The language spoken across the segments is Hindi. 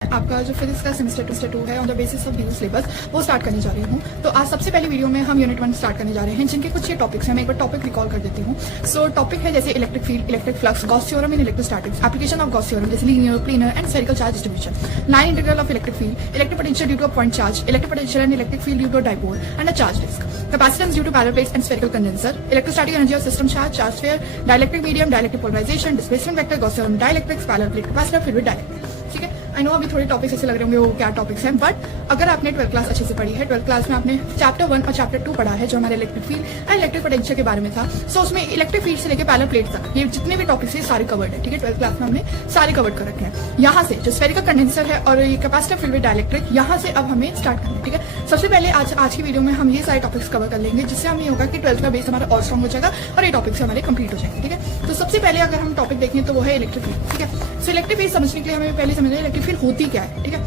आपका जो फिजिक्स का सेमेस्टर 2 है on the basis of new syllabus वो स्टार्ट करने जा रही हूँ। तो आज सबसे पहली वीडियो में हम यूनिट 1 स्टार्ट करने जा रहे हैं, जिनके कुछ ये टॉपिक्स हैं। मैं एक बार टॉपिक रिकॉल कर देती हूँ। सो टॉपिक है जैसे electric field, electric flux, Gauss theorem in electrostatics, application of Gauss theorem जैसे linear, planar and spherical charge distribution, line integral of electric field, electric potential due to a point charge, electric potential and electric field due to a dipole and a charge disc, capacitance due to parallel plates and spherical condenser, electrostatic energy of system charge, charge sphere, dielectric medium, dielectric polarization, displacement vector, Gauss theorem, dielectrics, parallel plate capacitor, फिर भी dielectric। ठीक है, आई नो अभी थोड़े टॉपिक्स ऐसे लग रहे होंगे वो क्या टॉपिक्स हैं, बट अगर आपने 12th क्लास अच्छे से पढ़ी है, 12th क्लास में आपने चैप्टर 1 और चैप्टर 2 पढ़ा है जो हमारे electric field and electric potential के बारे में था। सो उसमें इलेक्ट्रिक फील्ड से लेकर पैरेलल प्लेट तक ये जितने भी टॉपिक्स है सारे कवर्ड है। ठीक है, 12th क्लास में हमने सारे कवर्ड कर रखे हैं। यहाँ से जो स्फेरिकल कंडेंसर है और ये कैपेसिटर फील्ड विद डाइलेक्ट्रिक, यहाँ से अब हमें स्टार्ट करना है। ठीक है, सबसे पहले आज की वीडियो में हम ये सारे टॉपिक्स कवर कर लेंगे, जिससे हमें होगा कि 12th का बेस हमारा और स्ट्रॉन्ग हो जाएगा और ये टॉपिक्स हमारे कंप्लीट हो जाएंगे। ठीक है, तो सबसे पहले अगर हम टॉपिक देखें तो वो है इलेक्ट्रिक फील्ड। ठीक है, सो इलेक्ट्रिक फील्ड समझने के लिए हमें पहले समझना है इलेक्ट्रिक फील्ड होती क्या है। ठीक है,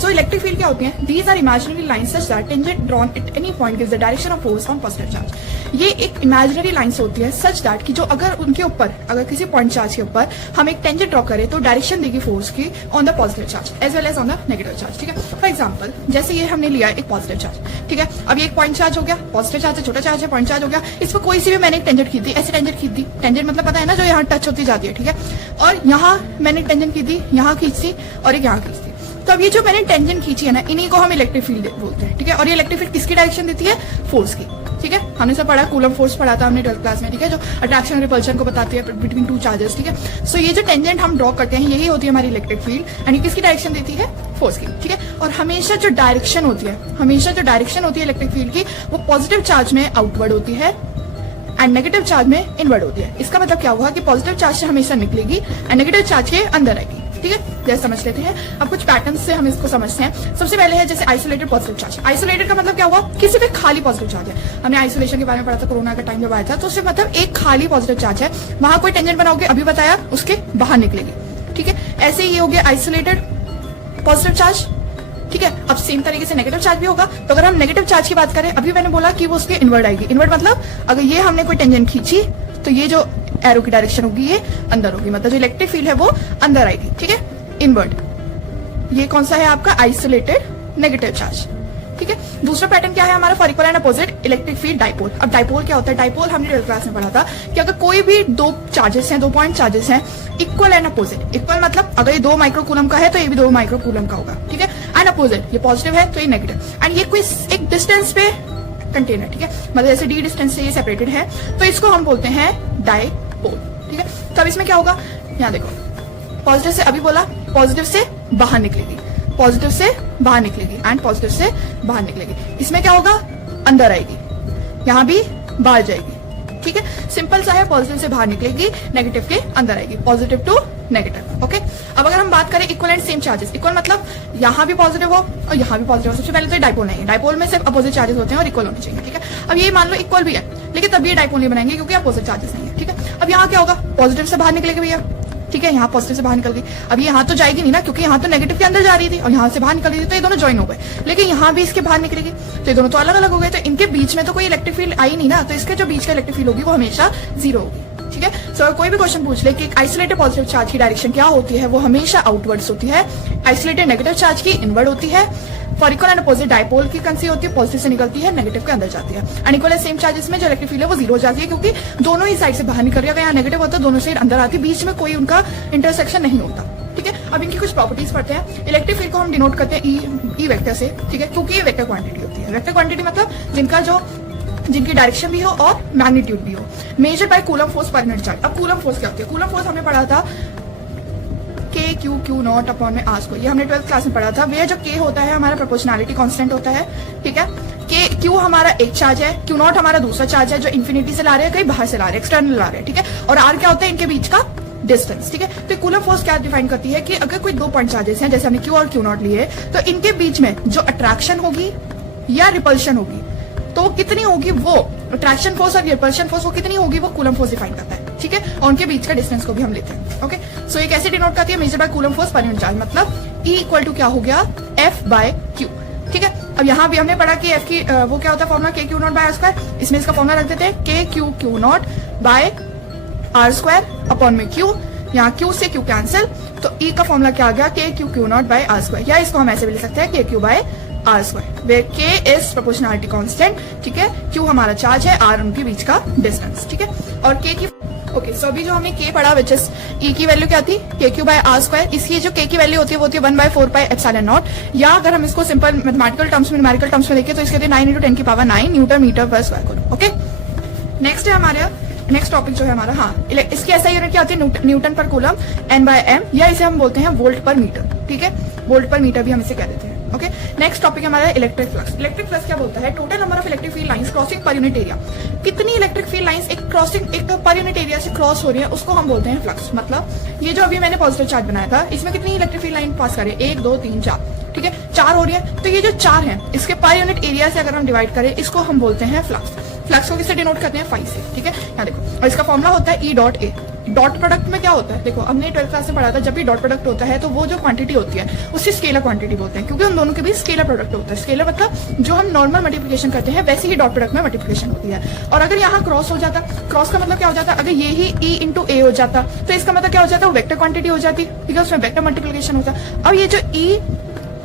सो इलेक्ट्रिक फील्ड क्या होती है? These are imaginary lines such that tangent drawn at any point gives the direction of force on positive charge. ये एक इमेजिनरी लाइन्स होती है सच दैट कि जो अगर उनके ऊपर अगर किसी पॉइंट चार्ज के ऊपर हम एक टेंजेंट ड्रॉ करें तो डायरेक्शन देगी फोर्स की on the positive charge as well as on the negative charge. ठीक है, फॉर एग्जाम्पल जैसे ये हमने लिया एक पॉजिटिव चार्ज। ठीक है, अब ये एक पॉइंट चार्ज हो गया, पॉजिटिव चार्ज है, छोटा चार्ज है, पॉइंट चार्ज हो गया। इस पर कोई सी भी मैंने एक टेंजेंट खींच दी, ऐसी टेंजेंट खींच दी। टेंजेंट मतलब पता है ना, जो यहाँ टच होती जाती है। ठीक है, और यहाँ मैंने टेंजेंट खींच दी, यहाँ खींच दी और एक यहाँ खींच दी। तो अब ये जो मैंने टेंजेंट खींची है ना, इन्हीं को हम इलेक्ट्रिक फील्ड बोलते हैं। ठीक है, और ये इलेक्ट्रिक फील्ड किसकी डायरेक्शन देती है? फोर्स की। ठीक है, हमने सब पढ़ा, कूलम फोर्स पढ़ा था हमने 12th क्लास में। ठीक है, जो अट्रैक्शन रिपल्शन को बताती है बिटवीन टू चार्जेस। ठीक है, सो ये जो टेंजेंट हम ड्रॉ करते हैं यही होती है हमारी इलेक्ट्रिक फील्ड एंड ये किसकी डायरेक्शन देती है? फोर्स की। ठीक है, और हमेशा जो डायरेक्शन होती है इलेक्ट्रिक फील्ड की, वो पॉजिटिव चार्ज में आउटवर्ड होती है एंड नेगेटिव चार्ज में इनवर्ड होती है। इसका मतलब क्या हुआ कि पॉजिटिव चार्ज से हमेशा निकलेगी एंड नेगेटिव चार्ज के अंदर आएगी। ठीक है, जैसे समझ लेते हैं अब कुछ पैटर्न से हम इसको समझते हैं। सबसे पहले है जैसे आइसोलेटेड पॉजिटिव चार्ज। आइसोलेटेड का मतलब क्या हुआ? किसी पे खाली पॉजिटिव चार्ज है। हमने आइसोलेशन के बारे में पढ़ा था कोरोना का टाइम जब आया था, तो उससे मतलब एक खाली पॉजिटिव चार्ज है, वहां कोई टेंजेंट बनाओगे, अभी बताया, उसके बाहर निकलेगी। ठीक है, ऐसे ही ये हो गया आइसोलेटेड पॉजिटिव चार्ज। ठीक है, अब सेम तरीके से नेगेटिव चार्ज भी होगा। तो अगर हम नेगेटिव चार्ज की बात करें, अभी मैंने बोला कि वो उसके इनवर्ड आएगी। इनवर्ड मतलब अगर ये हमने कोई टेंजेंट खींची तो ये जो एरो की डायरेक्शन होगी ये अंदर होगी, मतलब जो इलेक्ट्रिक फील्ड है वो अंदर आएगी। ठीक है, इनवर्ड। ये कौन सा है आपका? Isolated negative charge. ठीक है, दूसरा पैटर्न क्या है हमारा? For equal and opposite electric field dipole. अब डाइपोल क्या होता है? डाइपोल हमने 12th क्लास में पढ़ा था कि अगर कोई भी दो चार्जेस हैं, 2 पॉइंट चार्जेस हैं, इक्वल एंड अपोजिट। इक्वल मतलब अगर ये 2 माइक्रोकूलम का है तो ये भी 2 माइक्रोकूलम का होगा। ठीक है, एंड अपोजिट ये पॉजिटिव है तो ये नेगेटिव, एंड ये कोई एक डिस्टेंस पे कंटेनर। ठीक है, मतलब जैसे डी डिस्टेंस से ये सेपरेटेड है तो इसको हम बोलते हैं डाइपोल। ठीक है, तो अब इसमें क्या होगा? यहाँ देखो, पॉजिटिव से अभी बोला, पॉजिटिव से बाहर निकलेगी, पॉजिटिव से बाहर निकलेगी एंड पॉजिटिव से बाहर निकलेगी। इसमें क्या होगा? अंदर आएगी, यहाँ भी बाहर जाएगी। ठीक है, सिंपल सा है, पॉजिटिव से बाहर निकलेगी, नेगेटिव के अंदर आएगी, पॉजिटिव टू नेगेटिव। ओके, अब अगर हम बात करें equal and same charges, equal मतलब यहाँ भी पॉजिटिव हो और यहाँ भी पॉजिटिव हो। सबसे पहले तो डाइपोल नहीं है, डाइपोल में सिर्फ अपोजिट चार्जेस होते हैं और इक्वल होने चाहिए। ठीक है, अब ये मान लो इक्वल भी है लेकिन तब ये डाइपोल नहीं बनाएंगे क्योंकि अपोजिट चार्जेस नहीं है। ठीक है, अब यहाँ क्या होगा? पॉजिटिव से बाहर निकलेगी भैया। ठीक है, यहाँ पॉजिटिव से बाहर निकल गई। अब ये यहाँ तो जाएगी नहीं ना, क्योंकि यहाँ तो नेगेटिव के अंदर जा रही थी और यहाँ से बाहर निकल रही थी, तो ये दोनों ज्वाइन हो गए। लेकिन यहाँ भी इसके बाहर निकलेगी तो ये दोनों तो अलग अलग हो गए, तो इनके बीच में तो कोई इलेक्ट्रिक फील्ड आई नहीं ना, तो इसके जो बीच का इलेक्ट्रिक फील्ड होगी वो हमेशा 0 होगी। ठीक है, सो कोई भी क्वेश्चन पूछ ले कि आइसोलेटेड पॉजिटिव चार्ज की डायरेक्शन क्या होती है, वो हमेशा आउटवर्ड्स होती है। आइसोलेटेड नेगेटिव चार्ज की इनवर्ड होती है। For equal and opposite dipole की कंसी होती है, पॉजिटिव से निकलती है, नेगेटिव के अंदर जाती है। एंड इक्वल सेम चार्जेस में जो इलेक्ट्रिक फील्ड है वो 0 हो जाती है, क्योंकि दोनों ही साइड से बाहर निकल रही है। अगर यहाँ नेगेटिव होता है दोनों साइड अंदर आती है, बीच में कोई उनका इंटरसेक्शन नहीं होता। ठीक है, अब इनकी कुछ प्रॉपर्टीज पढ़ते हैं। इलेक्ट्रिक फील्ड को हम डिनोट करते हैं ई वेक्टर से। ठीक है, क्योंकि ये वेक्टर क्वांटिटी होती है। वेक्टर क्वांटिटी मतलब जिनकी डायरेक्शन भी हो और मैग्नीट्यूड भी हो, major by coulomb force per unit charge. अब कूलम फोर्स क्या होती है? कूलम फोर्स हमने पढ़ा था K Q नॉट अपॉन में R स्क्वायर, ये हमने 12th क्लास में पढ़ा था। वे जो K होता है हमारा प्रोपोर्शनैलिटी कांस्टेंट होता है। ठीक है, Q हमारा एक चार्ज है, Q नॉट हमारा दूसरा चार्ज है जो इन्फिनिटी से ला रहे हैं, कहीं बाहर से ला रहे हैं, एक्सटर्नल ला रहे हैं। ठीक है, और R क्या होता है? इनके बीच का डिस्टेंस। ठीक है, तो कूलम फोर्स क्या डिफाइन करती है कि अगर कोई 2 पॉइंट चार्जेस हैं, जैसे हमने Q और Q नॉट लिए, तो इनके बीच में जो अट्रैक्शन होगी या रिपल्शन होगी तो कितनी होगी, वो अट्रैक्शन फोर्स और रिपल्शन फोर्स वो कितनी होगी, वो कूलम फोर्स डिफाइन करता है। ठीक है, और उनके बीच का डिस्टेंस को भी हम लेते हैं। ओके, सो ये कैसे डिनोट करती है? Measure by coulomb force per unit charge, मतलब E इक्वल टू क्या हो गया? F by Q। ठीक है, अब यहाँ भी हमने पढ़ा कि F की वो क्या होता है formula? K Q naught by R square. इसमें इसका फॉर्मूला रख देते हैं K Q Q naught by R square upon में Q। यहाँ क्यू से क्यू कैंसिल, तो ई का फॉर्मूला क्या आ गया, K Q Q naught by R square, या इसको हम ऐसे भी लिख सकते हैं K Q by R square, where K is proportionality constant, ठीक है, क्यू हमारा चार्ज है, आर उनके बीच का डिस्टेंस, ठीक है, और के की ओके सो अभी जो हमने के पढ़ा विच इज ई की वैल्यू क्या थी, के क्यू बाय आर स्क्वायर, इसकी जो के की वैल्यू होती है वो होती है 1/4πε0, या अगर हम इसको सिंपल मैथमेटिकल टर्म्स में न्यूमेरिकल टर्म्स में लिखे तो इसके 9 × 10⁹ न्यूटन मीटर पर स्क्वायर करो। ओके, नेक्स्ट है हमारा नेक्स्ट टॉपिक जो है हमारा, हाँ इसकी ऐसा यूनिट क्या होती है, न्यूटन पर कूलम, N/m, या इसे हम बोलते हैं वोल्ट पर मीटर, ठीक है, वोल्ट पर मीटर भी हम इसे कह देते हैं। ओके, नेक्स्ट टॉपिक हमारा इलेक्ट्रिक फ्लक्स। इलेक्ट्रिक फ्लक्स क्या बोलता है, total number of electric field lines crossing per unit area, कितनी इलेक्ट्रिक फील्ड लाइंस एक पर यूनिट एरिया से क्रॉस हो रही है उसको हम बोलते हैं फ्लक्स। मतलब ये जो अभी मैंने पॉजिटिव चार्ज बनाया था इसमें कितनी इलेक्ट्रिक फील्ड लाइन पास करे, 1 2 3 4, ठीक है, 4 हो रही है, तो ये जो 4 है इसके पर यूनिट एरिया से अगर हम डिवाइड करें इसको हम बोलते हैं फ्लक्स। फ्लक्स को किससे डिनोट करते हैं, फाई से, ठीक है, यहाँ देखो, और इसका फॉर्मूला होता है E.A। डॉट प्रोडक्ट में क्या होता है, देखो हमने 12th क्लास में पढ़ा था, जब भी डॉट प्रोडक्ट होता है तो वो जो क्वांटिटी होती है उससे स्केलर क्वांटिटी बोलते हैं, क्योंकि उन दोनों के बीच स्केलर प्रोडक्ट होता है। स्केलर मतलब जो हम नॉर्मल मल्टीप्लिकेशन करते हैं वैसे ही डॉट प्रोडक्ट में मल्टीप्लिकेशन होती है। और अगर यहाँ क्रॉस हो जाता, क्रॉस का मतलब क्या हो जाता, अगर ये ही E × A हो जाता तो इसका मतलब क्या हो जाता, वो वेक्टर क्वांटिटी हो जाती, ठीक है, उसमें वेक्टर मल्टीप्लिकेशन होता। अब ये जो E.A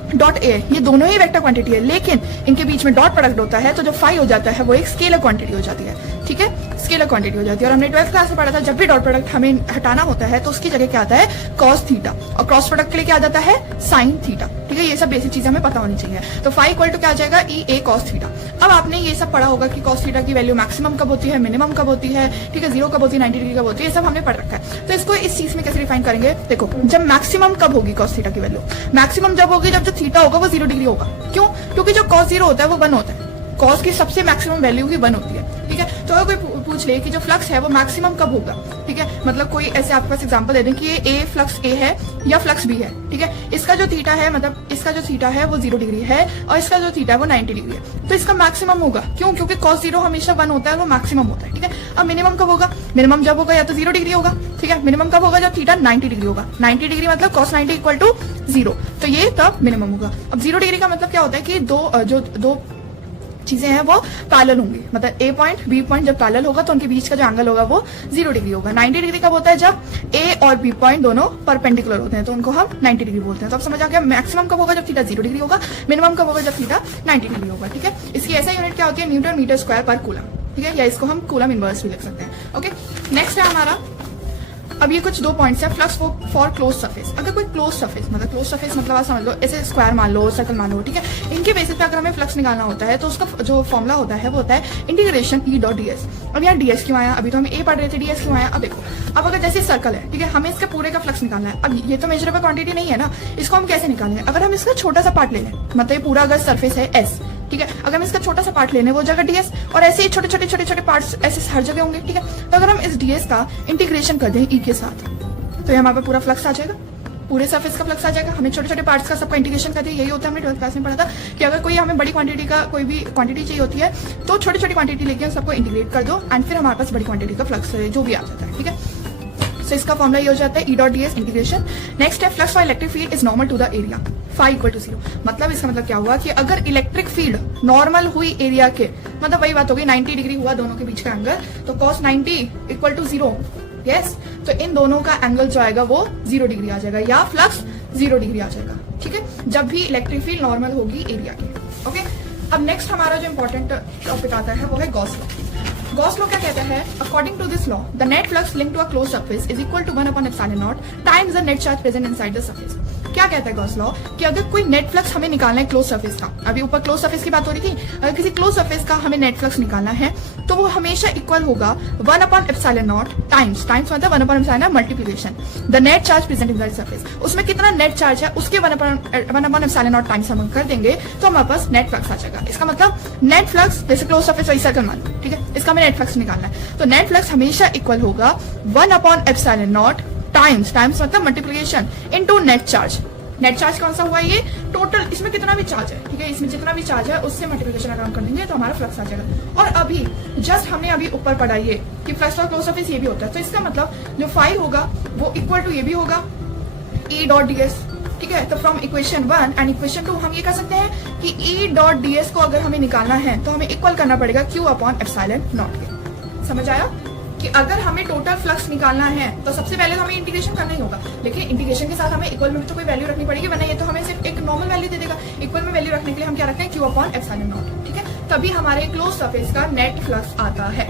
ये दोनों ही वेक्टर क्वांटिटी है, लेकिन इनके बीच में डॉट प्रोडक्ट होता है तो जो फाई हो जाता है वो एक स्केलर क्वांटिटी हो जाती है, ठीक है, स्केलर क्वांटिटी हो जाती है। और हमने 12th क्लास में पढ़ा था जब भी डॉट प्रोडक्ट हमें हटाना होता है तो उसकी जगह क्या आता है, कॉस थीटा, और क्रॉस प्रोडक्ट के लिए क्या आ जाता है, साइन थीटा, ठीक है, ये सब बेसिक चीजें हमें पता होनी चाहिए। तो फाई इक्वल टू क्या आ जाएगा, E.A cos थीटा। अब आपने ये सब पढ़ा होगा कि cos थीटा की वैल्यू मैक्सिमम कब होती है, मिनिमम कब होती है, ठीक है, 0 कब होती है, 90 डिग्री कब होती है, ये सब हमने पढ़ रखा है। तो इसको इस चीज में कैसे डिफाइन करेंगे, देखो जब मैक्सिमम कब होगी cos थीटा की वैल्यू, मैक्सिमम जब होगी जब जो थीटा होगा वो 0 डिग्री होगा। क्यों, क्योंकि जो cos 0 होता है वो 1 होता है, cos की सबसे मैक्सिमम वैल्यू ही 1 होती है, ठीक है। तो अगर कोई पूछ ले कि जो फ्लक्स है वो मैक्सिमम कब होगा, ठीक है, मतलब कोई ऐसे आपके पास एग्जांपल दे दें कि ये A फ्लक्स A है या फ्लक्स B है, ठीक है, इसका जो थीटा है, मतलब इसका जो थीटा है वो 0 डिग्री है और इसका जो थीटा है वो 90 डिग्री है, तो इसका मैक्सिमम होगा। क्यों, क्योंकि cos 0 हमेशा 1 होता है, वो मैक्सिमम होता है, ठीक है। अब मिनिमम कब होगा, मिनिमम जब होगा या तो 0 डिग्री होगा, ठीक है, मिनिमम कब होगा, जब थीटा 90 डिग्री होगा, 90 डिग्री मतलब cos 90 = 0, तो ये तब मिनिमम होगा। अब 0 डिग्री का मतलब क्या होता है कि दो चीजें हैं वो पैरेलल होंगी, मतलब A पॉइंट B पॉइंट जब पैरेलल होगा तो उनके बीच का जो एंगल होगा वो 0 डिग्री होगा। 90 डिग्री कब होता है, जब A और B पॉइंट दोनों परपेंडिकुलर होते हैं तो उनको हम 90 डिग्री बोलते हैं। तो अब समझ आ गया, मैक्सिमम कब होगा जब थीटा 0 डिग्री होगा, मिनिमम कब होगा जब थीटा 90 डिग्री होगा, ठीक है। इसकी ऐसा यूनिट क्या होती है, न्यूटन मीटर स्क्वायर पर कूलम, ठीक है, या इसको हम कूलम इनवर्स भी लिख सकते हैं। ओके, नेक्स्ट है हमारा, अब ये कुछ 2 पॉइंट्स है, फ्लक्स फॉर क्लोज सरफेस। अगर कोई क्लोज सरफेस मतलब आप समझ लो ऐसे स्क्वायर मान लो, सर्कल मान लो, ठीक है, इनके बेसिस पे अगर हमें फ्लक्स निकालना होता है तो उसका जो फॉर्मूला होता है वो होता है इंटीग्रेशन E.ds। अब यहाँ ds क्यों आया, अभी तो हम A पढ़ रहे थे, ds क्यों आया। अब देखो, अब अगर जैसे सर्कल है, ठीक है, हमें इसके पूरे का फ्लक्स निकालना है। अब ये तो मेजरेबल क्वांटिटी नहीं है ना, इसको हम कैसे निकालेंगे, अगर हम इसका छोटा सा पार्ट ले लें, मतलब पूरा अगर सरफेस है S, ठीक है, अगर हम इसका छोटा सा पार्ट लेने वो जगह ds, और ऐसे ही छोटे छोटे पार्ट्स ऐसे हर जगह होंगे, ठीक है। तो अगर हम इस ds का इंटीग्रेशन कर दें E के साथ तो ये हमारे पास पूरा फ्लक्स आ जाएगा, पूरे सरफेस का फ्लक्स आ जाएगा। हमें छोटे छोटे पार्ट्स का सबका इंटीग्रेशन कर दिया, यही होता है, हमने 12th क्लास में पढ़ा था कि अगर कोई हमें बड़ी क्वांटिटी का कोई भी क्वांटिटी चाहिए होती है तो छोटी छोटी क्वांटिटी लेके सबको इंटीग्रेट कर दो एंड फिर हमारे पास बड़ी क्वांटिटी का फ्लक्स जो भी आ जाता है, ठीक है। सो इसका फॉर्मूला ये हो जाता है E.ds इंटीग्रेशन। नेक्स्ट है flux for electric field is normal to the area, phi equal to 0। मतलब इसका मतलब क्या हुआ कि अगर इलेक्ट्रिक फील्ड नॉर्मल हुई एरिया के, मतलब वही बात होगी 90 डिग्री हुआ दोनों के बीच का एंगल, तो cos 90 = 0, यस, तो इन दोनों का एंगल जो आएगा वो 0 डिग्री आ जाएगा या फ्लक्स 0 डिग्री आ जाएगा, ठीक है, जब भी इलेक्ट्रिक फील्ड नॉर्मल होगी एरिया के। ओके, अब नेक्स्ट हमारा जो इंपॉर्टेंट टॉपिक आता है वो है गॉस लॉ। गॉस लॉ क्या कहता है, according to this law the net flux link to a close surface is equal to 1/ε0 times the net charge present inside the surface. क्या कहता है गॉस लॉ कि अगर कोई नेट फ्लक्स हमें निकालना है क्लोज सरफेस का, अभी ऊपर क्लोज सरफेस की बात हो रही थी, अगर किसी क्लोज सरफेस का हमें नेट फ्लक्स निकालना है तो वो हमेशा इक्वल होगा 1/ε0 टाइम्स मतलब 1/ε multiplication the net charge present in the surface. उसमें कितना नेट चार्ज है उसके 1/ε टाइम्स हम कर देंगे तो हमारे पास नेट फ्लक्स आ जाएगा। इसका मतलब नेट फ्लक्स, जैसे क्लोज सरफेस वही सर्कल मान, ठीक है, इसका हमें नेट फ्लक्स निकालना है तो नेट फ्लक्स हमेशा इक्वल होगा 1/ε0 टाइम्स मतलब multiplication into net charge. Net charge कौन सा हुआ ये, टोटल इसमें कितना भी चार्ज है, ठीक है, इसमें जितना भी चार्ज है उससे मल्टीप्लिकेशन अगर हम कर देंगे तो हमारा फ्लक्स आ जाएगा। और अभी जस्ट हमने अभी ऊपर पढ़ा ये कि फ्लक्स फॉर क्लोज सरफेस ये भी होता है, तो इसका मतलब जो फाई होगा वो इक्वल टू ये भी होगा E.ds, ठीक है। तो फ्रॉम इक्वेशन 1 एंड इक्वेशन 2 हम ये कह सकते हैं कि E.ds को अगर हमें निकालना है तो हमें इक्वल करना पड़ेगा Q/ε0 के। समझ आया, कि अगर हमें टोटल फ्लक्स निकालना है तो सबसे पहले तो हमें इंटीग्रेशन करना ही होगा, लेकिन इंटीग्रेशन के साथ हमें इक्वल में भी तो कोई वैल्यू रखनी पड़ेगी, वरना ये तो हमें सिर्फ एक नॉर्मल वैल्यू दे देगा। इक्वल में वैल्यू रखने के लिए हम क्या रखते हैं, Q/ε0, ठीक है, तभी हमारे क्लोज सरफेस का नेट फ्लक्स आता है।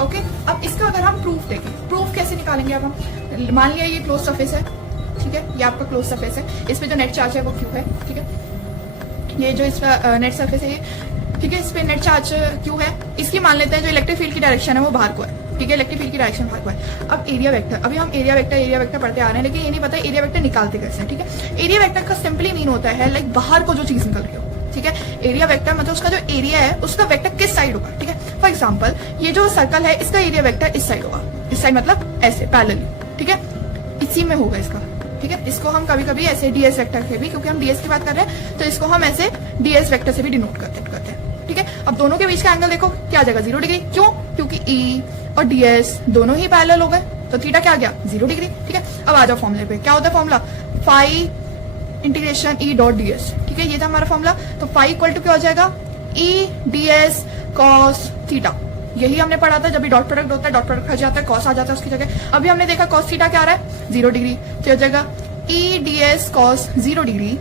ओके, अब इसका अगर हम प्रूफ देखें, प्रूफ कैसे निकालेंगे। अब हम मान लिया ये क्लोज सरफेस है, ठीक है, ये आपका क्लोज सरफेस है, इस पे जो नेट चार्ज है वो Q है, ठीक है, ये जो इसका नेट सरफेस है ये, ठीक है, इस पे नेट चार्ज Q है। इसकी मान लेते हैं जो इलेक्ट्रिक फील्ड की डायरेक्शन है वो बाहर को है, ठीक है, इलेक्ट्रिक फील्ड की डायरेक्शन बाहर को है। अब एरिया वेक्टर, अभी हम एरिया वेक्टर पढ़ते आ रहे हैं, लेकिन ये नहीं पता एरिया वेक्टर निकालते कैसे, ठीक है। एरिया वेक्टर का सिंपली मीन होता है लाइक बाहर को जो चीज निकल रही हो, ठीक है। एरिया वेक्टर मतलब उसका जो एरिया है उसका वेक्टर किस साइड होगा, ठीक है। फॉर एग्जाम्पल ये जो सर्कल है इसका एरिया वेक्टर इस साइड होगा, इस साइड मतलब ऐसे पैरेलल, ठीक है, इसी में होगा इसका, ठीक है। इसको हम कभी कभी ऐसे डीएस वेक्टर से भी, क्योंकि हम डीएस की बात कर रहे हैं तो इसको हम ऐसे डीएस वेक्टर से भी डिनोट करते हैं, ठीक है। अब दोनों के बीच का एंगल देखो क्या आ जाएगा, 0 डिग्री। क्यों, क्योंकि ई और डीएस दोनों ही पैरेलल हो गए, तो थीटा क्या आ गया, 0 डिग्री, ठीक है। अब आ जाओ फॉर्मूले पे, क्या होता है formula, phi integration E dot ds, ठीक है, ये था हमारा फॉर्मूला। तो फाई इक्वल टू क्या हो जाएगा, ई डीएस कॉस थीटा, यही हमने पढ़ा था, जब भी डॉट प्रोडक्ट होता है डॉट प्रोडक्ट हट जाता है, कॉस आ जाता है उसकी जगह। अभी हमने देखा कॉस थीटा क्या आ रहा है, 0 डिग्री, तो हो जाएगा ई डीएस कॉस 0 डिग्री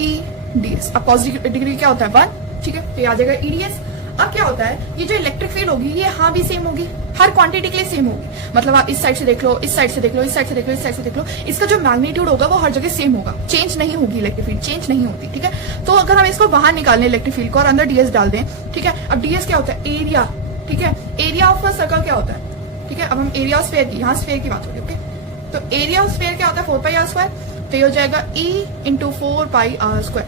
ई डीएस। अब कॉस डिग्री क्या होता है 1, ठीक है, तो ये आ जाएगा ई डीएस। अब क्या होता है, ये जो इलेक्ट्रिक फील्ड होगी ये यहाँ भी सेम होगी, हर क्वांटिटी के लिए सेम होगी, मतलब आप इस साइड से देख लो, इस साइड से देख लो, इस साइड से देख लो, इस साइड से देख लो, इसका जो मैग्नीट्यूड होगा वो हर जगह सेम होगा, चेंज नहीं होगी, इलेक्ट्रिक फील्ड चेंज नहीं होती, ठीक है। तो अगर हम इसको बाहर निकालें इलेक्ट्रिक फील्ड को और अंदर डीएस डाल दें, ठीक है। अब डीएस क्या होता है, एरिया, ठीक है, एरिया ऑफ अ सर्कल क्या होता है, ठीक है। अब हम एरिया ऑफ स्फीयर की, यहाँ स्फीयर की बात हो रही है, ओके। तो एरिया ऑफ स्फीयर क्या होता है, 4πr², तो ये हो जाएगा E × 4πr²,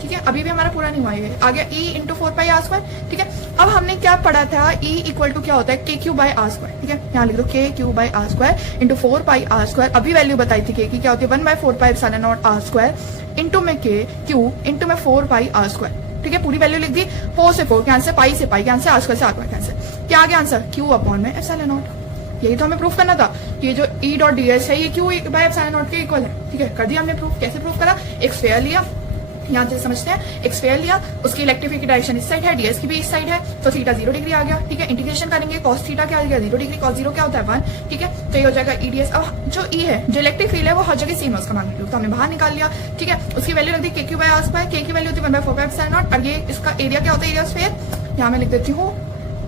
ठीक है। अभी भी हमारा पूरा नहीं हुआ है, आ गया E × 4πr², ठीक है। अब हमने क्या पढ़ा था, E इक्वल टू क्या होता है, KQ/r², ठीक है, यहाँ लिख दो KQ/r² × 4πr²। अभी वैल्यू बताई थी K की क्या होती है, 1/4πε0r² इंटू में K, Q इंटू में 4πr², ठीक है, पूरी वैल्यू लिख दी। 4 से 4 कैंसिल, पाई से पाई कैंसिल, r² से r² कैंसिल, क्या आ गया आंसर, Q/ε0। यही तो हमें प्रूफ करना था कि ये जो E डॉट ds है ये Q/ε0 के इक्वल है, ठीक है, कर दिया हमने प्रूफ। कैसे प्रूफ करा, एक स्फीयर लिया, यहाँ से समझते हैं, एक स्फीयर लिया, उसकी इलेक्ट्रिक फील्ड की डायरेक्शन इस साइड है, डीएस की भी इस साइड है, तो थीटा 0 डिग्री आ गया, ठीक है। इंटीग्रेशन करेंगे, कॉस थीटा क्या आ गया, 0 डिग्री, कॉस 0 क्या होता है 1, ठीक है, तो ये हो जाएगा ई डीएस। अब जो ई है, जो इलेक्ट्रिक फील्ड है वो हर जगह सेम है, उसका मैग्नीट्यूड तो हमने बाहर निकाल लिया, ठीक है। उसकी वैल्यू रख दी KQ/r², K की वैल्यू होती है 1/4πε0, और ये इसका एरिया क्या होता है, एरिया ऑफ स्फीयर, यहाँ मैं लिख देती हूँ,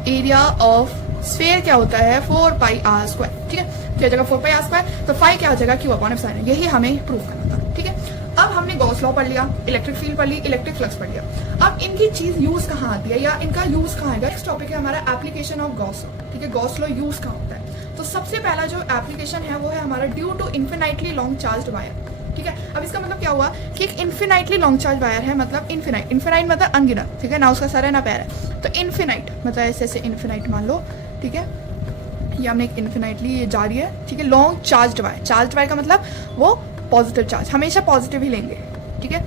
एरिया ऑफ स्फीयर क्या होता है 4πr², ठीक है, तो जगह 4πr², तो फाई क्या हो जाएगा Q/ε0, यही हमें प्रूव करना था, ठीक है। अब हमने गॉस लॉ पढ़ लिया, इलेक्ट्रिक फील्ड पढ़ ली, इलेक्ट्रिक फ्लक्स पढ़ लिया। अब इनकी चीज यूज कहाँ आती है या इनका यूज कहाँ आएगा, नेक्स्ट टॉपिक है हमारा एप्लीकेशन ऑफ गॉस लॉ, ठीक है। गॉस लॉ यूज कहाँ होता है, तो सबसे पहला जो एप्लीकेशन है वो है हमारा due to infinitely long charge wire, ठीक है। अब इसका मतलब क्या हुआ कि एक इन्फिनाइटली लॉन्ग चार्ज वायर है, मतलब इन्फिनाइट, इन्फिनाइट मतलब अनगिनत, ठीक है, ना उसका सर है ना पैर है, तो इन्फिनाइट मतलब ऐसे ऐसे इन्फिनाइट मान लो, ठीक है, ये हमने एक इन्फिनाइटली ये जा रही है, ठीक है। Long charge wire, charge wire का मतलब वो पॉजिटिव चार्ज, हमेशा पॉजिटिव ही लेंगे, ठीक है,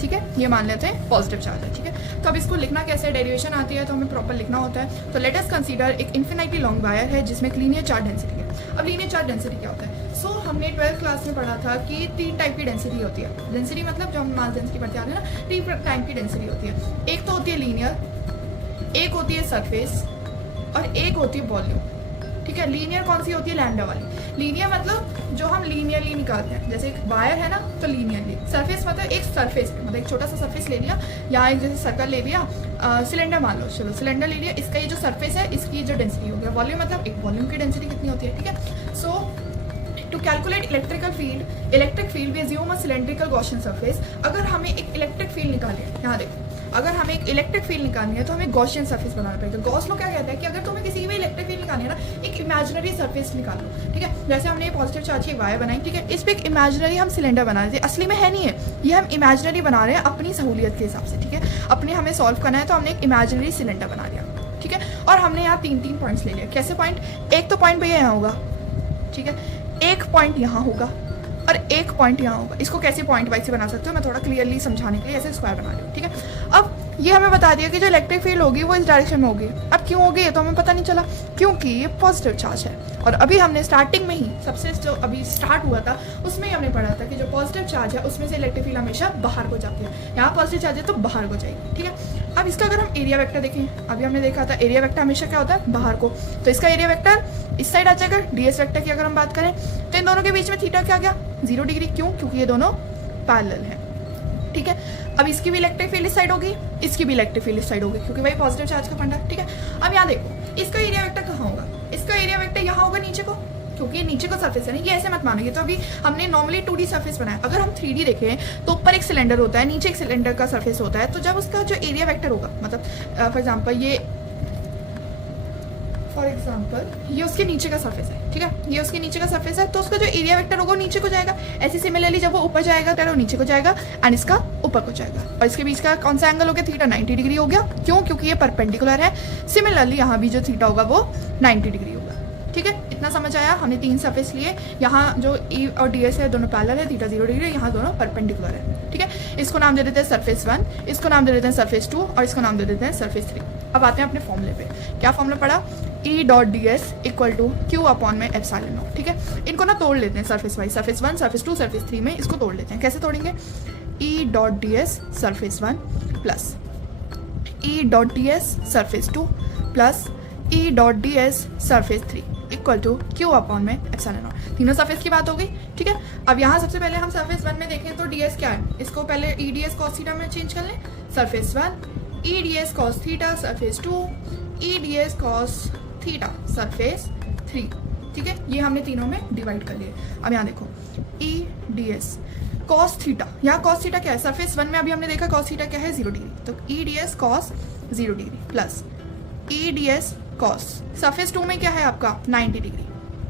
ठीक है, ये मान लेते हैं पॉजिटिव चार्ज है, ठीक है। तो अब इसको लिखना कैसे, डेरिवेशन आती है तो हमें प्रॉपर लिखना होता है। तो लेट अस कंसीडर एक इन्फिनाइटली लॉन्ग वायर है जिसमें एक लीनियर चार्ज डेंसिटी है। अब लीनियर चार्ज डेंसिटी क्या होता है, सो हमने 12th क्लास में पढ़ा था कि 3 टाइप की डेंसिटी होती है। डेंसिटी मतलब जो हम मास डेंसिटी पढ़ते आ रहे हैं ना, 3 टाइप की डेंसिटी होती है। एक तो होती है लीनियर, एक होती है सरफेस, और एक होती है वॉल्यूम, ठीक है। लीनियर कौन सी होती है, लैम्डा वाली। लीनियर मतलब जो हम लीनियरली निकालते हैं, जैसे एक वायर है ना तो लीनियरली। सरफेस मतलब एक सरफेस पे, मतलब एक छोटा सा सरफेस ले लिया, यहाँ एक जैसे सर्कल ले लिया, सिलेंडर मान लो, चलो सिलेंडर ले लिया, इसका ये जो सरफेस है इसकी जो डेंसिटी हो गया। वॉल्यूम मतलब एक वॉल्यूम की डेंसिटी कितनी होती है, ठीक है। So to calculate electric field we assume a cylindrical Gaussian surface. अगर हमें एक इलेक्ट्रिक फील्ड निकाले, यहाँ देखो, अगर हमें एक इलेक्ट्रिक फील्ड निकालनी है तो हमें गॉसियन सरफेस बनाना पड़ेगा। गॉस लॉ क्या कहता है कि अगर तुम्हें किसी भी इलेक्ट्रिक फील्ड निकालनी है ना, एक इमेजिनरी सरफेस निकाल लो, ठीक है। जैसे हमने पॉजिटिव चार्ज की वायर बनाई, ठीक है, इस पे एक इमेजिनरी हम सिलेंडर बना रहे थे, असली में है नहीं है, ये हम इमेजिनरी बना रहे हैं अपनी सहूलियत के हिसाब से, ठीक है। अपने हमें सॉल्व करना है तो हमने एक इमेजिनरी सिलेंडर बना लिया, ठीक है। और हमने यहाँ 3 पॉइंट्स ले लिया। कैसे पॉइंट, एक तो पॉइंट भैया यहाँ होगा, ठीक है, एक पॉइंट यहाँ होगा और एक पॉइंट यहाँ होगा। इसको कैसे पॉइंट वाइज से बना सकते हो, मैं थोड़ा क्लियरली समझाने के लिए ऐसे स्क्वायर बना रही हूँ, ठीक है। अब ये हमें बता दिया कि जो इलेक्ट्रिक फील्ड होगी वो इस डायरेक्शन में होगी। अब क्यों होगी ये तो हमें पता नहीं चला, क्योंकि ये पॉजिटिव चार्ज है। और अभी हमने स्टार्टिंग में ही सबसे जो अभी स्टार्ट हुआ था उसमें ही हमने पढ़ा था कि जो पॉजिटिव चार्ज है उसमें से इलेक्ट्रिक फील्ड हमेशा बाहर को जाती है। यहाँ पॉजिटिव चार्ज है तो बाहर को जाएगी, ठीक है। अब इसका अगर हम एरिया वेक्टर देखें, अभी हमने देखा था एरिया वेक्टर हमेशा क्या होता है, बाहर को, तो इसका एरिया वेक्टर इस साइड आ जाएगा। डीएस वेक्टर की अगर हम बात करें तो इन दोनों के बीच में थीटा क्या गया, 0 डिग्री। क्यों? क्योंकि ये दोनों पैरेलल है, ठीक है। अब इसकी भी इलेक्ट्रिक फील्ड इस साइड होगी, इसकी भी इलेक्ट्रिक फील्ड इस साइड होगी, क्योंकि भाई पॉजिटिव चार्ज का फंडा है, ठीक है। अब यहाँ देखो इसका एरिया वेक्टर कहाँ होगा, इसका एरिया वेक्टर यहाँ होगा नीचे को, क्योंकि नीचे को सरफेस है ना, ये ऐसे मत मानोगे। तो अभी हमने नॉर्मली 2D सरफेस बनाया, अगर हम 3D देखें तो ऊपर एक सिलेंडर होता है, नीचे एक सिलेंडर का सरफेस होता है। तो जब उसका जो एरिया वेक्टर होगा, मतलब फॉर एग्जाम्पल ये उसके नीचे का सरफेस है, ठीक है, ये उसके नीचे का सरफेस है, तो उसका जो एरिया वेक्टर होगा वो नीचे को जाएगा। ऐसे सिमिलरली जब वो ऊपर जाएगा तो वो नीचे को जाएगा एंड इसका ऊपर को जाएगा। और इसके बीच का कौन सा एंगल हो गया, थीटा 90 डिग्री हो गया। क्यों? क्योंकि ये परपेंडिकुलर है। सिमिलरली यहाँ भी जो थीटा होगा वो 90 डिग्री होगा, ठीक है। इतना समझ आया। हमने 3 सरफेस लिए, यहाँ जो ई और डी एस है दोनों पैरेलल है, थीटा 0 डिग्री, यहाँ दोनों परपेंडिकुलर है, ठीक है। इसको नाम दे देते हैं सरफेस 1, इसको नाम दे देते हैं सरफेस 2 और इसको नाम दे देते हैं सरफेस 3। अब आते हैं अपने फॉर्मूले पे। क्या फॉर्मूला पढ़ा, E dot d s equal to Q upon में एप्सिलॉन नॉट, ठीक है। इनको ना तोड़ लेते हैं surface wise, surface 1, surface 2, surface 3 में इसको तोड़ लेते हैं। कैसे तोड़ेंगे, E dot d s surface 1 plus E dot d s surface 2 plus E dot d s surface 3 equal to Q upon में एप्सिलॉन नॉट। तीनों सरफेस की बात हो गई, ठीक है। अब यहाँ सबसे पहले हम सरफेस 1 में देखें तो डी एस क्या है, इसको पहले E D S cos theta में चेंज कर लें। Surface 1 E D S cos theta, surface 2 E D S cos theta, surface 3, ठीक है। ये हमने तीनों में डिवाइड कर लिए। अब यहाँ देखो E D S cos theta, यहाँ कॉस थीटा क्या है, सरफेस 1 में अभी हमने देखा कॉस थीटा क्या है, 0 डिग्री, तो E D S cos 0 degree plus E D S cos surface 2 में क्या है आपका 90 डिग्री,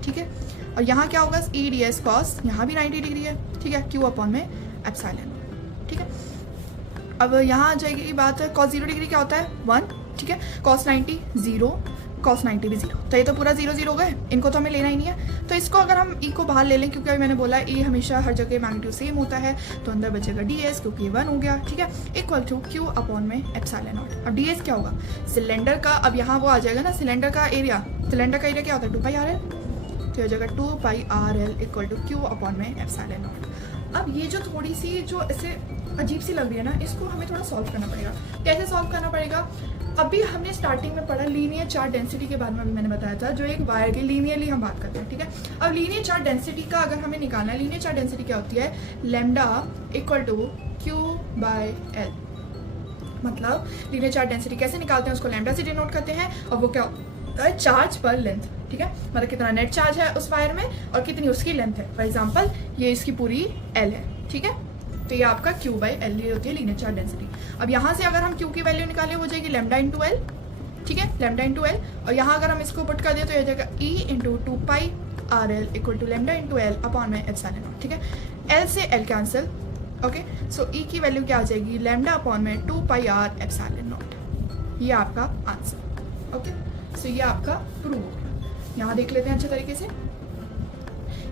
ठीक है। और यहाँ क्या होगा, ई डी एस कॉस, यहाँ भी 90 डिग्री है, ठीक है, क्यू अपॉन में एप्सिलॉन, ठीक है। अब यहाँ आ जाएगी बात है कॉस 0 डिग्री क्या होता है 1, ठीक है, कॉस 90 0, कॉस 90 भी 0, तो ये तो पूरा 0 0 हो गए, इनको तो हमें लेना ही नहीं है। तो इसको अगर हम ई को बाहर ले लें, क्योंकि अभी मैंने बोला ई हमेशा हर जगह मैग्नीट्यूड सेम होता है, तो अंदर बचेगा डी एस, क्योंकि ये 1 हो गया, ठीक है, इक्वल टू क्यू अपॉन में एप्सिलॉन नॉट। अब डी एस क्या होगा, सिलेंडर का, अब यहाँ वो आ जाएगा ना सिलेंडर का एरिया, सिलेंडर का एरिया क्या होता है 2 पाई आर एल, तो हो जाएगा 2 pi R L equal to Q upon में एप्सिलॉन नॉट। अब ये जो थोड़ी सी जो ऐसे अजीब सी लग रही है ना, इसको हमें थोड़ा सॉल्व करना पड़ेगा। कैसे सॉल्व करना पड़ेगा, अभी हमने स्टार्टिंग में पढ़ा लीनियर चार्ज डेंसिटी के बारे में, भी मैंने बताया था, जो एक वायर की लीनियरली हम बात करते हैं, ठीक है। अब लीनियर चार्ज डेंसिटी का अगर हमें निकालना है, लीनियर चार्ज डेंसिटी क्या होती है, lambda equal to Q by L. मतलब लीनियर चार्ज डेंसिटी कैसे निकालते हैं, उसको लैम्डा से डिनोट करते हैं, और वो क्या होता है, चार्ज पर लेंथ, ठीक है, मतलब कितना नेट चार्ज है उस वायर में और कितनी उसकी लेंथ है। फॉर एग्जाम्पल ये इसकी पूरी एल है, ठीक है, तो ये आपका क्यू बाई एल ये होती है लीनियर चार्ज डेंसिटी। अब यहाँ से अगर हम क्यू की वैल्यू निकालें हो जाएगी लैम्डा इंटू एल, ठीक है, लैम्डा इंटू एल, और यहाँ अगर हम इसको पुट कर दें तो ये हो जाएगा E into 2 pi R L equal to lambda into L upon में एप्सिलॉन नॉट, ठीक है। एल से L cancel, okay, so E की वैल्यू क्या आ जाएगी, लैम्डा अपॉन में 2 पाई आर एप्सिलॉन नॉट। ये आपका आंसर, ओके। सो ये आपका प्रूव हो गया। यहाँ देख लेते हैं अच्छे तरीके से,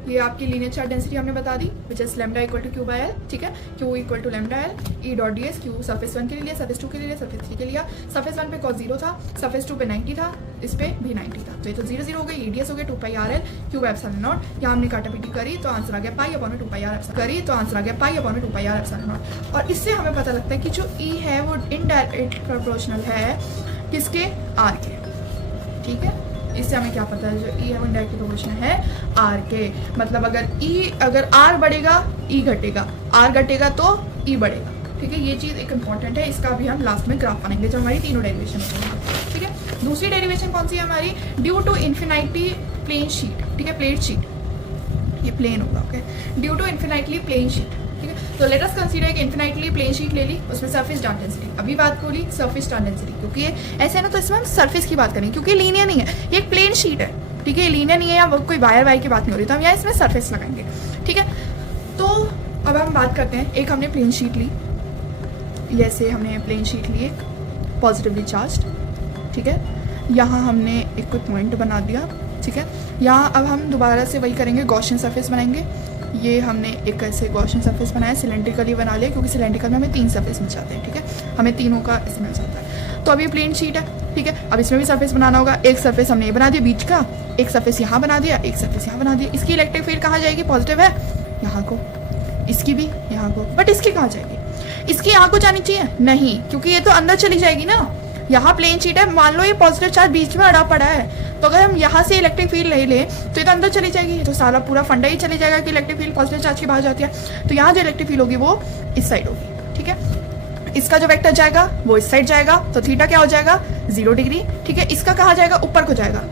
ये आपकी लीनियर चार्ज डेंसिटी हमने बता दी, which is lambda equal to Q by l, ठीक है, q equal to lambda l, E dot d s, q surface 1 के लिए, सरफेस 2 के लिए, सरफेस 3 के लिए। सरफेस 1 पे कॉस 0 था, सरफेस 2 पे 90 था, इस पे भी 90 था, तो ये तो 0 0 हो गई, ई डी एस हो गया 2 pi are l q by epsilon naught. यहाँ हमने काटापीटी करी तो आंसर आ गया pi upon 2 pi r epsilon करी तो आंसर आ गया pi upon 2 pi r epsilon naught. और इससे हमें पता लगता है कि जो ई है वो इनडायरेक्ट प्रोपोर्शनल है किसके, आर के, ठीक है। इससे हमें क्या पता है, जो ई है वो इनडायरेक्ट प्रोपोर्शनल है आर के, मतलब अगर आर बढ़ेगा ई घटेगा, आर घटेगा तो ई बढ़ेगा, ठीक है। ये चीज़ एक इंपॉर्टेंट है, इसका भी हम लास्ट में ग्राफ बनाएंगे जब हमारी तीनों डेरिवेशन होंगी, ठीक है। दूसरी डेरिवेशन कौन सी है हमारी, due to infinity plane sheet, ठीक है, प्लेट शीट, ये प्लेन होगा, okay, due to infinitely plane sheet, ठीक है। तो लेट अस कंसीडर एक इन्फिनिटली प्लेन शीट ले ली, उसमें सरफेस चार्ज डेंसिटी, अभी बात बोली सरफेस चार्ज डेंसिटी, क्योंकि ये ऐसे है ना, तो इसमें हम सरफेस की बात करेंगे, क्योंकि लीनियर नहीं है, ये एक प्लेन शीट है, ठीक है, लीनियर नहीं है, या कोई वायर की बात नहीं हो रही, तो हम यहाँ इसमें सरफेस लगाएंगे, ठीक है। तो अब हम बात करते हैं, एक हमने प्लेन शीट ली, जैसे हमने प्लेन शीट ली एक पॉजिटिवली चार्ज, ठीक है, यहाँ हमने एक कोई पॉइंट बना दिया, ठीक है। यहाँ अब हम दोबारा से वही करेंगे, गॉसियन सरफेस बनाएंगे, ये हमने एक ऐसे गॉसियन सरफेस बनाया, सिलेंड्रिकली बना लिया क्योंकि सिलेंड्रिकल में हमें 3 सरफेस मिल जाते हैं, ठीक है, हमें तीनों का इसमें मिल जाता है। तो अब ये प्लेन शीट है, ठीक है। अब इसमें भी सरफेस बनाना होगा। एक सरफेस हमने ये बना दिया बीच का, एक सरफेस यहाँ बना दिया, एक सरफेस यहाँ बना दिया। इसकी इलेक्ट्रिक फील्ड कहाँ जाएगी? पॉजिटिव है यहाँ को, इसकी भी यहाँ को, बट इसकी कहाँ जाएगी? इसकी यहाँ को जानी चाहिए नहीं, क्योंकि ये तो अंदर चली जाएगी ना। यहाँ प्लेन शीट है, मान लो ये पॉजिटिव चार्ज बीच में अड़ा पड़ा है, तो अगर हम यहाँ से इलेक्ट्रिक फील्ड ले लें तो ये तो अंदर चली जाएगी, तो सारा पूरा फंडा ही चली जाएगा कि इलेक्ट्रिक फील्ड पॉजिटिव चार्ज के बाहर जाती है। तो यहाँ जो इलेक्ट्रिक फील्ड होगी वो इस साइड होगी, ठीक है। इसका जो वेक्टर जाएगा वो इस साइड जाएगा, तो थीटा क्या हो जाएगा? 0 डिग्री, ठीक है। इसका कहाँ जाएगा? ऊपर को जाएगा।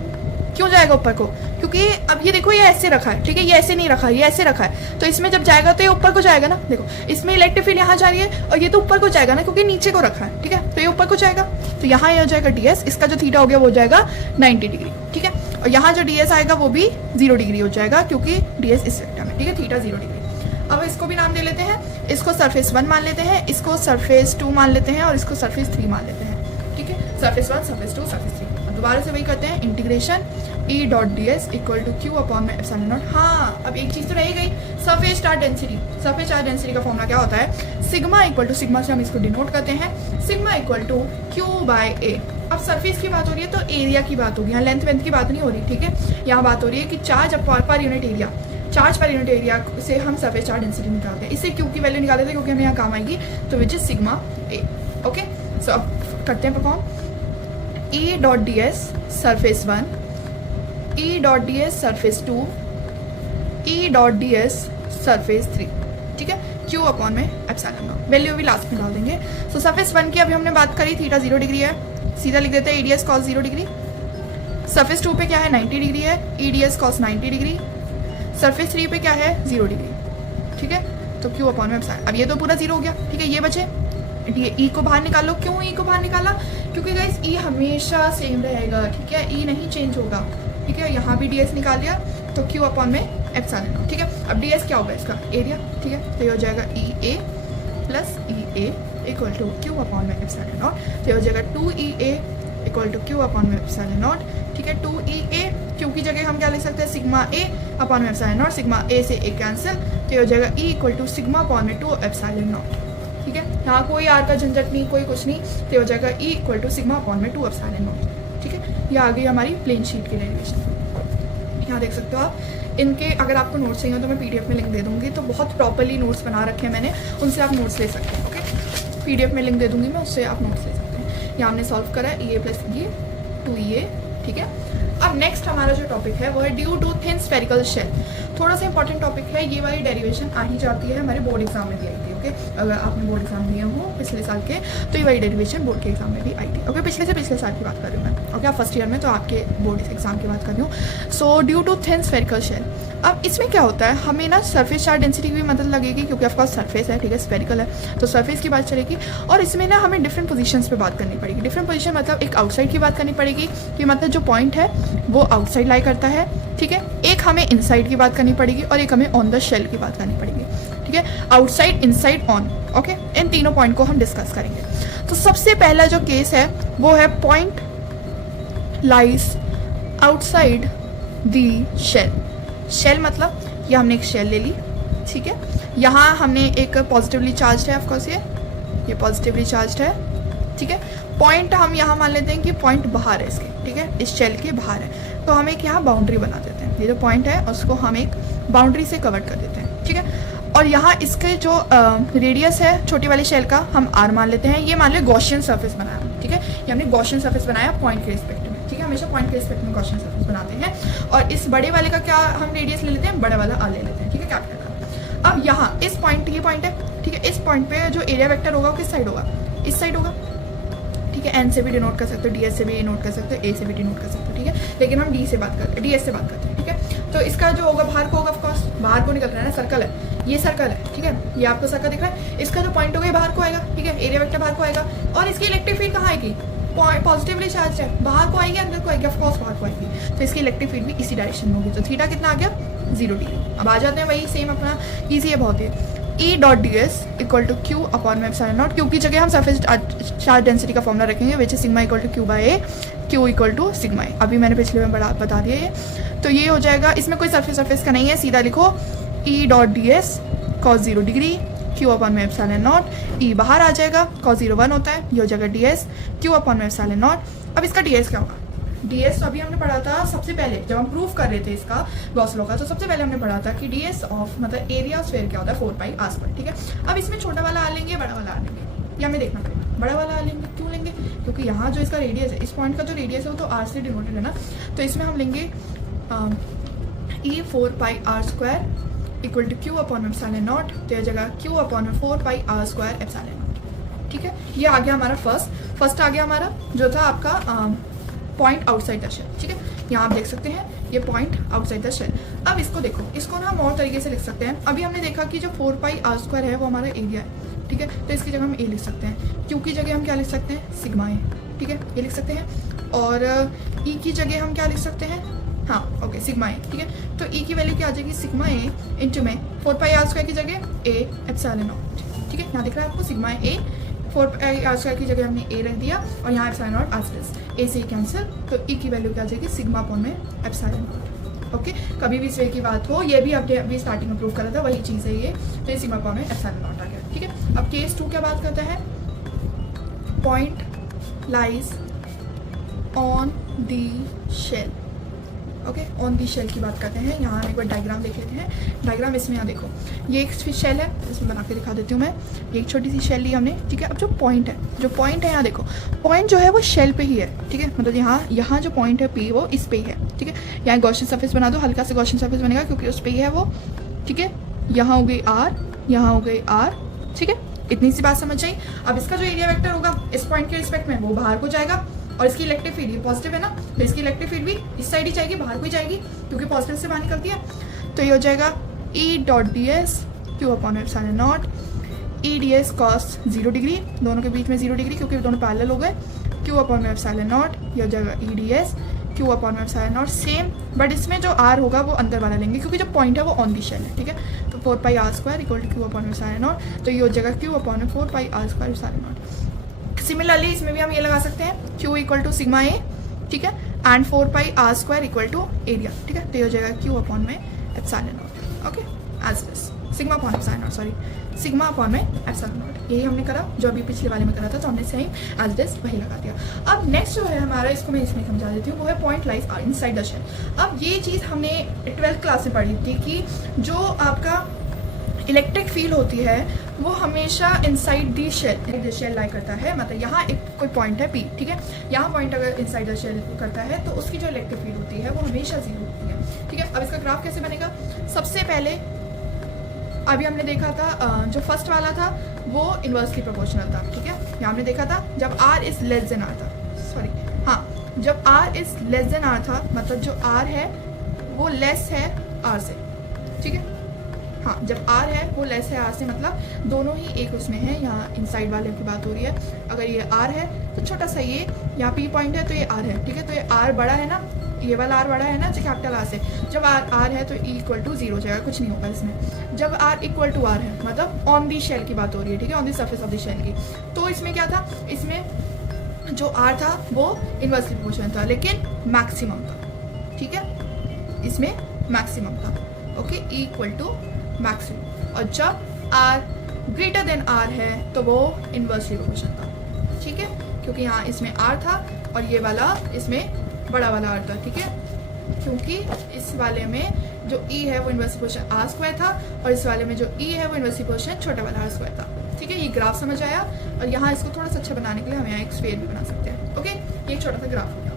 क्यों जाएगा ऊपर को? क्योंकि अब ये देखो ये ऐसे रखा है, ठीक है, ये ऐसे नहीं रखा है, ये ऐसे रखा है, तो इसमें जब जाएगा तो ये ऊपर को जाएगा ना। देखो इसमें इलेक्ट्रिक फील्ड यहाँ जा रही है और ये तो ऊपर को जाएगा ना, क्योंकि नीचे को रखा है, ठीक है, तो ये ऊपर को जाएगा। तो यहाँ ये हो जाएगा ds, इसका जो थीटा हो गया वो हो जाएगा 90 डिग्री, ठीक है। और यहाँ जो ds आएगा वो भी 0 डिग्री हो जाएगा, क्योंकि ds इस वेक्टर में, ठीक है, थीटा 0 डिग्री। अब इसको भी नाम दे लेते हैं, इसको सरफेस 1 मान लेते हैं, इसको सरफेस 2 मान लेते हैं और इसको सरफेस 3 मान लेते हैं, ठीक है। Surface 1, surface 2, surface 3। दोबारा से वही करते हैं, integration E dot ds equal to Q upon में एप्सिलॉन नॉट। हाँ, अब एक चीज तो रह गई, surface charge density. Surface charge density का फॉर्मूला क्या होता है? सिग्मा इक्वल टू, सिग्मा से हम इसको डिनोट करते हैं, sigma equal to Q by A। अब सरफेस की बात हो रही है तो एरिया की बात होगी, यहाँ लेंथ वेंथ की बात नहीं हो रही, ठीक है। यहाँ बात हो रही है कि charge per unit area, charge per unit area से हम सरफेस चार्ज डेंसिटी निकालते हैं। इससे Q की वैल्यू निकालते थे क्योंकि हमें यहाँ काम आएगी, तो which is sigma A। Okay, so अब करते हैं perform. E dot ds surface 1, E dot ds surface 2, E dot ds surface 3, ठीक है। Q अपॉन में एप्सिलॉन नॉट, वैल्यू भी लास्ट में डाल देंगे। सो सरफेस 1 की अभी हमने बात करी, थीटा 0 डिग्री है, सीधा लिख देते हैं EDS cos 0 डिग्री। सरफेस 2 पे क्या है? 90 डिग्री है, EDS cos 90 डिग्री। सरफेस 3 पे क्या है? 0 डिग्री, ठीक है। तो Q अपॉन में एप्सिलॉन, अब ये तो पूरा 0 हो गया, ठीक है। ये बचे E को बाहर निकालो। क्यों E को बाहर निकाला? क्योंकि गाइस E हमेशा सेम रहेगा, ठीक है, E नहीं चेंज होगा, ठीक है। यहाँ भी ds निकाल लिया तो Q अपॉन में एप्सिलॉन नॉट, ठीक है। अब ds क्या होगा? इसका एरिया, ठीक है। तो ये हो जाएगा EA plus EA equal to Q upon में एप्सिलॉन नॉट। तो ये हो जाएगा 2EA equal to Q upon में एप्सिलॉन नॉट, ठीक है। 2EA, Q की जगह हम क्या लिख सकते हैं? सिग्मा A अपॉन में एप्सिलॉन नॉट, सिग्मा A से A कैंसिल, तो ये हो जाएगा E equal to sigma upon में 2 एप्सिलॉन नॉट, ठीक है। यहाँ कोई आर का झंझट नहीं, कोई कुछ नहीं, तो हो जाएगा E equal to sigma upon में 2 एप्सिलॉन नॉट, ठीक है। ये आ गई हमारी प्लेन शीट की डेरिवेशन। यहाँ देख सकते हो आप। इनके अगर आपको नोट्स चाहिए तो मैं PDF में लिंक दे दूँगी, तो बहुत प्रॉपरली नोट्स बना रखे हैं मैंने, उनसे आप नोट्स ले सकते हैं, ओके। PDF में लिंक दे दूँगी मैं, उससे आप नोट्स ले सकते हैं। यहाँ हमने सॉल्व करा है EA प्लस ये 2EA, ठीक है। अब नेक्स्ट हमारा जो टॉपिक है वो है due to thin spherical shell. थोड़ा सा इंपॉर्टेंट टॉपिक है, ये वाली डेरिवेशन आ ही जाती है, हमारे बोर्ड एग्जाम में भी आई थी, ओके। अगर आपने बोर्ड एग्जाम दिए हो पिछले साल के तो ये वाली डेरिवेशन बोर्ड के एग्जाम में भी आई थी, ओके। पिछले से पिछले साल की बात कर रही हूँ मैं, ओके। आप फर्स्ट ईयर में तो आपके बोर्ड एग्जाम की बात कर रही हूँ। So due to thin spherical shell, अब इसमें क्या होता है, हमें ना सरफेस चार्ज डेंसिटी की भी मदद लगेगी, क्योंकि ऑफकोर्स सरफेस है, ठीक है, स्फेरिकल है, तो सरफेस की बात चलेगी। और इसमें ना हमें डिफरेंट पोजीशंस पे बात करनी पड़ेगी। डिफरेंट पोजीशन मतलब एक आउटसाइड की बात करनी पड़ेगी, कि मतलब जो पॉइंट है वो आउटसाइड लाई करता है, ठीक है। एक हमें इनसाइड की बात करनी पड़ेगी और एक हमें ऑन द शेल की बात करनी पड़ेगी, ठीक है। Outside, inside, on, okay. इन तीनों पॉइंट को हम डिस्कस करेंगे। तो सबसे पहला जो केस है वो है point lies outside the shell. Shell मतलब ये हमने एक शेल ले ली, ठीक है। यहाँ हमने एक पॉजिटिवली चार्ज है, ऑफकोर्स ये पॉजिटिवली चार्ज है, ठीक है। पॉइंट हम यहाँ मान लेते हैं कि पॉइंट बाहर है इसके, ठीक है, इस शेल के बाहर है, तो हम एक यहाँ बाउंड्री बना देते हैं। ये जो पॉइंट है उसको हम एक बाउंड्री से कवर कर देते हैं, ठीक है। और यहाँ इसके जो रेडियस है छोटी वाली शेल का हम r मान लेते हैं। ये मान लो गॉसियन सरफेस बनाया, ठीक है, ये हमने गॉसियन सरफेस बनाया पॉइंट के रिस्पेक्ट में, ठीक है। हमेशा पॉइंट के रिस्पेक्ट में गॉसियन सरफेस बनाते हैं। और इस बड़े वाले का क्या हम रेडियस ले लेते हैं? बड़ा वाला r ले लेते हैं, ठीक है, कैपिटल का। अब यहाँ इस पॉइंट, ये पॉइंट है, ठीक है, इस पॉइंट पे जो एरिया वेक्टर होगा वो किस साइड होगा? इस साइड होगा, ठीक है। N से भी डिनोट कर सकते हो, DS से भी डिनोट कर सकते हो, A से भी डिनोट कर सकते हो, ठीक है। लेकिन हम DS से बात करते हैं, ठीक है। तो इसका जो होगा बाहर को होगा, ऑफकोर्स बाहर को निकल रहा है ना, सर्कल है, ये सर्कल है, ठीक है, ये आपको सर्कल दिख रहा है। इसका जो पॉइंट होगा ये बाहर को आएगा, ठीक है, एरिया वेक्टर बाहर को आएगा। और इसकी इलेक्ट्रिक फील्ड कहाँ आएगी? पॉजिटिवली चार्ज है, बाहर को आएगी, अंदर को आएगी, ऑफकोर्स बाहर को आएगी। तो इसकी इलेक्ट्रिक फील्ड भी इसी डायरेक्शन में होगी। तो थीटा कितना आ गया? 0 डिग्री। अब आ जाते हैं वही सेम अपना, ईजी है बहुत ही। E dot ds equal to Q upon में एप्सिलॉन नॉट। Q की जगह हम सरफेस चार्ज डेंसिटी का फॉर्मूला रखेंगे, which is sigma equal to Q by A, Q equal to sigma A। अभी मैंने पिछले में बता दिया ये। तो ये हो जाएगा, इसमें कोई सरफेस का नहीं है, सीधा लिखो ई dot d S cos 0 degree Q upon में एप्सिलॉन नॉट, ई बाहर आ जाएगा, कॉस 0 1 होता है, ये हो जाएगा डी एस क्यू अपॉन में एप्सिलॉन नॉट। अब इसका डी एस क्या होगा? डी एस तो अभी हमने पढ़ा था सबसे पहले जब हम प्रूफ कर रहे थे इसका गॉस लॉ का, तो सबसे पहले हमने पढ़ा था कि डी एस ऑफ मतलब एरिया ऑफ स्फीयर क्या होता है 4 पाई आर स्क्वायर, ठीक है। अब इसमें छोटा वाला आ लेंगे, बड़ा वाला आ लेंगे, ये हमें देखना पड़ेगा। बड़ा वाला आ लेंगे, क्यों लेंगे? क्योंकि यहाँ जो इसका रेडियस है, इस पॉइंट का जो रेडियस है वो तो आर से डिनोटेड है ना, तो इसमें हम लेंगे E 4 pi are square equal to Q upon epsilon naught, तो यह जगह q upon 4 pi are square epsilon naught, ठीक है। ये आ गया हमारा फर्स्ट आ गया हमारा जो था आपका पॉइंट आउटसाइड द शेल, ठीक है। यहाँ आप देख सकते हैं ये पॉइंट आउटसाइड द शेल। अब इसको देखो, इसको ना हम और तरीके से लिख सकते हैं। अभी हमने देखा कि जो 4 पाई आर स्क्वायर है वो हमारा एरिया है, ठीक है। तो इसकी जगह हम ए लिख सकते हैं, क्यू की जगह हम क्या लिख सकते हैं? सिग्मा ए, ठीक है, ये लिख सकते हैं। और ई की जगह हम क्या लिख सकते हैं? हाँ ओके, सिग्मा ए, ठीक है। तो ई की वैल्यू क्या आ जाएगी? सिग्मा ए इंटू में 4 पाई आर स्क्वायर की जगह ए एप्सिलॉन नॉट, ठीक है। यहाँ दिख रहा है आपको sigma A 4 pi are square की जगह हमने ए रख दिया और यहाँ एप्सिलॉन नॉट आर ए से कैंसिल, तो ई की वैल्यू क्या आ जाएगी? सिग्मा अपॉन में एप्सिलॉन नॉट, ओके। कभी भी इस वे की बात हो, ये भी आपने अभी स्टार्टिंग में प्रूव करा था, वही चीज़ है ये, तो ये सिग्मा अपॉन में एप्सिलॉन नॉट आ गया, ठीक है। अब केस 2 क्या बात करता है? Point lies on the shell, okay, on the shell की बात करते हैं। यहाँ हम एक बार डायग्राम देख लेते हैं। डायग्राम इसमें यहाँ देखो, ये एक शेल है, इसमें बना के दिखा देती हूँ मैं। ये एक छोटी सी शेल ली हमने, ठीक है। अब जो पॉइंट है यहाँ देखो, पॉइंट जो है वो शेल पे ही है, ठीक है। मतलब यहाँ जो पॉइंट है पी वो इस पे ही है, ठीक है। यहाँ गॉसियन सरफेस बना दो, हल्का सा गॉसियन सरफेस बनेगा क्योंकि उस पे ही है वो, ठीक है। यहाँ हो गई आर, यहाँ हो गई आर, ठीक है। इतनी सी बात समझ आई। अब इसका जो एरिया वेक्टर होगा इस पॉइंट के रिस्पेक्ट में वो बाहर को जाएगा, और इसकी इलेक्ट्रिक फील्ड ये पॉजिटिव है ना, तो इसकी इलेक्ट्रिक फील्ड भी इस साइड ही जाएगी, बाहर को ही जाएगी क्योंकि पॉजिटिव से बाहर निकलती है। तो ये हो जाएगा ई dot d s Q upon epsilon not, E D S cos 0 degree, दोनों के बीच में 0 डिग्री क्योंकि दोनों पैरेलल हो गए, क्यू अपॉन एप्सिलॉन नॉट, ये हो जाएगा E D s Q upon epsilon not same, but इसमें जो आर होगा वो अंदर वाला लेंगे क्योंकि जो पॉइंट है वो ऑन दी शेल है, ठीक है। तो 4 pi are square equal to Q upon epsilon naught, तो ये हो जाएगा q upon 4 pi are square epsilon naught. Similarly इसमें भी हम ये लगा सकते हैं Q equal to sigma A, ठीक है, and 4 pi are square equal to area, ठीक है। तो ये हो जाएगा Q अपॉन में epsilon naught, okay, as this sigma upon epsilon naught, sorry sigma upon में एप्सिलॉन नॉट। यही हमने करा जो अभी पिछले वाले में करा था, तो हमने सेम एज दिस वही लगा दिया। अब नेक्स्ट जो है हमारा, इसको मैं इसमें समझा देती हूँ, वो है point lies inside the shell. अब ये चीज़ हमने 12th क्लास में पढ़ी थी कि जो आपका इलेक्ट्रिक फील्ड होती है वो हमेशा इनसाइड दी शेल लाई करता है। मतलब यहाँ एक कोई पॉइंट है P, ठीक है, यहाँ पॉइंट अगर इनसाइड द शेल करता है तो उसकी जो इलेक्ट्रिक फील्ड होती है वो हमेशा 0 होती है, ठीक है। अब इसका ग्राफ कैसे बनेगा? सबसे पहले अभी हमने देखा था जो फर्स्ट वाला था वो इन्वर्सली प्रोपोर्शनल था, ठीक है। यहाँ हमने देखा था जब R is less than R था, सॉरी हाँ, जब R is less than R था, मतलब जो R है वो लेस है R से, ठीक है। हाँ, जब R है वो लेस है R से, मतलब दोनों ही एक उसमें है। यहाँ इनसाइड वाले की बात हो रही है। अगर ये R है तो छोटा सा ये यहाँ P पॉइंट है तो ये R है, ठीक है। तो ये R बड़ा है ना, ये वाला R बड़ा है ना कैपिटल R से। जब R है तो E इक्वल टू 0 हो जाएगा, कुछ नहीं होगा इसमें। जब R इक्वल टू R है मतलब ऑन दी शेल की बात हो रही है, ठीक है, on the surface of the shell की। तो इसमें क्या था? इसमें जो R था वो इनवर्सली प्रोपोर्शनल था लेकिन मैक्सिमम था, ठीक है, इसमें मैक्सिमम था, okay, E equal to maximum. और जब R ग्रेटर देन R है तो वो इनवर्सली प्रोपोर्शनल था, ठीक है, क्योंकि यहाँ इसमें R था और ये वाला इसमें बड़ा वाला R था, ठीक है, क्योंकि इस वाले में जो E है वो इनवर्सली प्रोपोर्शनल R स्क्वायर था और इस वाले में जो E है वो इनवर्सली प्रोपोर्शनल छोटा वाला R स्क्वायर था, ठीक है। ये ग्राफ समझ आया। और यहाँ इसको थोड़ा सा अच्छा बनाने के लिए हम यहाँ एक स्फीयर भी बना सकते हैं, ओके। ये एक छोटा सा ग्राफ होगा।